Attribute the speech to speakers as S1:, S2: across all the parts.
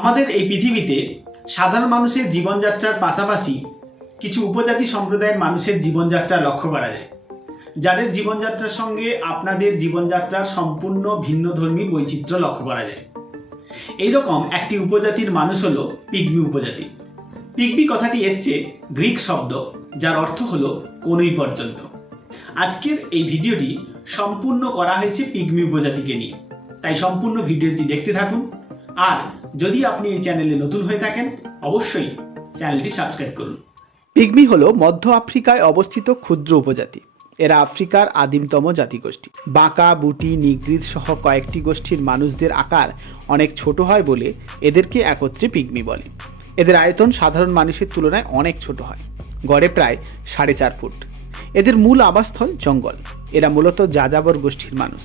S1: আমাদের এই পৃথিবীতে সাধারণ মানুষের জীবনযাত্রার পাশাপাশি কিছু উপজাতি সম্প্রদায়ের মানুষের জীবনযাত্রা লক্ষ্য করা যায়। যাদের জীবনযাত্রার সঙ্গে আপনাদের জীবনযাত্রার সম্পূর্ণ ভিন্নধর্মী বৈচিত্র্য লক্ষ্য করা যায়। এইরকম একটি উপজাতির মানুষ হলো পিগমি উপজাতি। পিগমি কথাটি এসছে গ্রিক শব্দ, যার অর্থ হলো কোনই পর্যন্ত। আজকের এই ভিডিওটি সম্পূর্ণ করা হয়েছে পিগমি উপজাতিকে নিয়ে। তাই সম্পূর্ণ ভিডিওটি দেখতে থাকুন। আর যদি আপনি এই চ্যানেলে নতুন হয়ে থাকেন, অবশ্যই চ্যানেলটি সাবস্ক্রাইব করুন।
S2: পিগমি হল মধ্য আফ্রিকায় অবস্থিত ক্ষুদ্র উপজাতি। এরা আফ্রিকার আদিমতম জাতিগোষ্ঠী। বাঁকা, বুটি নিগ্রিদ সহ কয়েকটি গোষ্ঠীর মানুষদের আকার অনেক ছোট হয় বলে এদেরকে একত্রে পিগমি বলে। এদের আয়তন সাধারণ মানুষের তুলনায় অনেক ছোট হয়। গড়ে প্রায় সাড়ে চার ফুট। এদের মূল আবাসস্থল জঙ্গল। এরা মূলত যাযাবর গোষ্ঠীর মানুষ।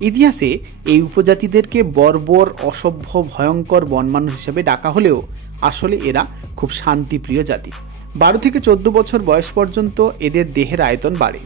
S2: ইতিহাসে এই উপজাতিদেরকে বর্বর, অসভ্য, ভয়ঙ্কর বনমানুষ হিসেবে ডাকা হলেও আসলে এরা খুব শান্তিপ্রিয় জাতি। বারো থেকে চোদ্দ বছর বয়স পর্যন্ত এদের দেহের আয়তন বাড়ে।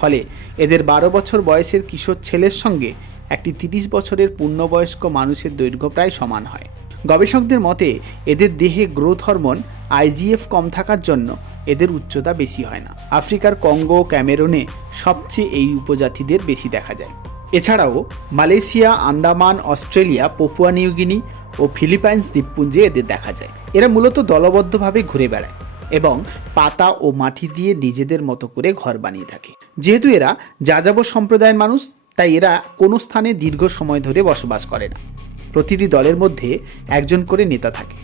S2: ফলে এদের বারো বছর বয়সের কিশোর ছেলের সঙ্গে একটি তিরিশ বছরের পূর্ণবয়স্ক মানুষের দৈর্ঘ্য প্রায় সমান হয়। গবেষকদের মতে, এদের দেহে গ্রোথ হরমোন আইজিএফ কম থাকার জন্য এদের উচ্চতা বেশি হয় না। আফ্রিকার কঙ্গো, ক্যামেরুনে সবচেয়ে এই উপজাতিদের বেশি দেখা যায়। এছাড়াও Malaysia, Andaman, Australia, Papua New Guinea ও ফিলিপাইন্স দ্বীপপুঞ্জে এদের দেখা যায়। এরা মূলত দলবদ্ধভাবে ঘুরে বেড়ায় এবং পাতা ও মাটি দিয়ে নিজেদের মতো করে ঘর বানিয়ে থাকে। যেহেতু এরা যাযাবর সম্প্রদায়ের মানুষ, তাই এরা কোনো স্থানে দীর্ঘ সময় ধরে বসবাস করে না। প্রতিটি দলের মধ্যে একজন করে নেতা থাকে।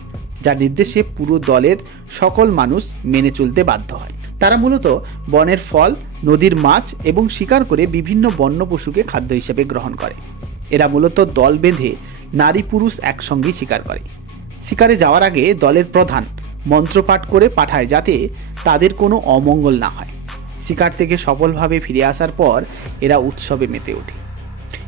S2: যার নির্দেশে পুরো দলের সকল মানুষ মেনে চলতে বাধ্য হয়। তারা মূলত বনের ফল, নদীর মাছ এবং শিকার করে বিভিন্ন বন্য পশুকে খাদ্য হিসেবে গ্রহণ করে। এরা মূলত দল বেঁধে নারী পুরুষ একসঙ্গেই শিকার করে। শিকারে যাওয়ার আগে দলের প্রধান মন্ত্রপাঠ করে পাঠায় যাতে তাদের কোনো অমঙ্গল না হয়। শিকার থেকে সফলভাবে ফিরে আসার পর এরা উৎসবে মেতে ওঠে।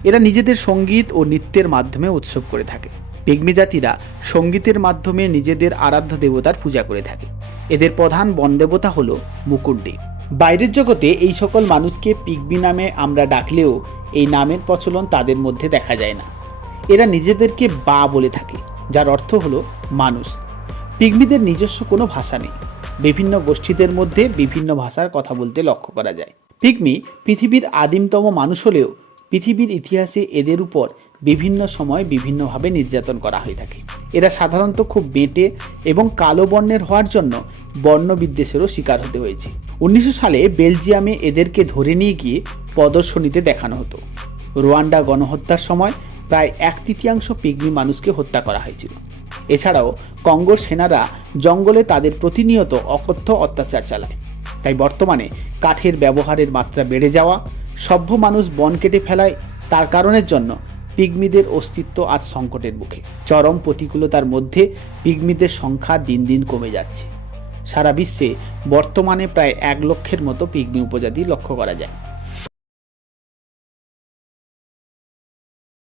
S2: এরা নিজেদের সংগীত ও নৃত্যের মাধ্যমে উৎসব করে থাকে। পেগমি জাতিরা সঙ্গীতের মাধ্যমে নিজেদের আরাধ্য দেবতার পূজা করে থাকে। এদের প্রধান বনদেবতা হল মুকুণ্ডি বাইরের জগতে এই সকল মানুষকে পিগমি নামে আমরা ডাকলেও এই নামের প্রচলন তাদের মধ্যে দেখা যায় না। এরা নিজেদেরকে বা বলে থাকে, যার অর্থ হলো মানুষ। পিগমিদের নিজস্ব কোনো ভাষা নেই। বিভিন্ন গোষ্ঠীদের মধ্যে বিভিন্ন ভাষার কথা বলতে লক্ষ্য করা যায়। পিগমি পৃথিবীর আদিমতম মানুষ হলেও পৃথিবীর ইতিহাসে এদের উপর বিভিন্ন সময় বিভিন্নভাবে নির্যাতন করা হয়ে থাকে। এরা সাধারণত খুব বেঁটে এবং কালো বর্ণের হওয়ার জন্য বর্ণবিদ্বেষেরও শিকার হতে হয়েছে। উনিশশো সালে বেলজিয়ামে এদেরকে ধরে নিয়ে গিয়ে প্রদর্শনীতে দেখানো হতো। রোয়ান্ডা গণহত্যার সময় প্রায় এক তৃতীয়াংশ পিগমি মানুষকে হত্যা করা হয়েছিল। এছাড়াও কঙ্গোর সেনারা জঙ্গলে তাদের প্রতিনিয়ত অকথ্য অত্যাচার চালায়। তাই বর্তমানে কাঠের ব্যবহারের মাত্রা বেড়ে যাওয়া, সভ্য মানুষ বন কেটে ফেলায় তার কারণের জন্য পিগমিদের অস্তিত্ব আজ সংকটের মুখে। চরম প্রতিকূলতার মধ্যে পিগমিদের সংখ্যা দিন দিন কমে যাচ্ছে। সারা বিশ্বে বর্তমানে প্রায় এক লক্ষের মতো পিগমি উপজাতি লক্ষ্য করা যায়।